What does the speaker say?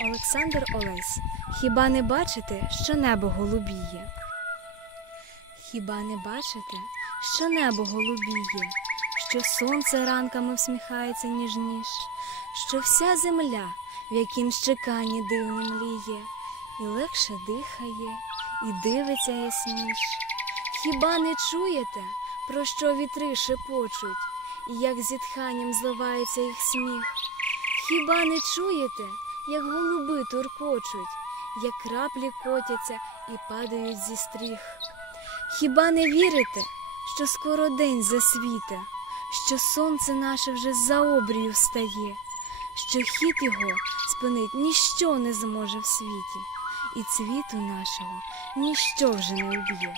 Олександр Олесь. Хіба не бачите, що небо голубіє? Хіба не бачите, що небо голубіє, що сонце ранками всміхається ніж-ніж, що вся земля в якимсь чеканні дивним мліє, і легше дихає, і дивиться ясніш. Хіба не чуєте, про що вітри шепочуть, і як зітханням зливається їх сміх? Хіба не чуєте, як голуби туркочуть, як краплі котяться і падають зі стріх? Хіба не вірите, що скоро день засвіте, що сонце наше вже за обрію встає, що хід його спинить ніщо не зможе в світі, і цвіту нашого ніщо вже не уб'є.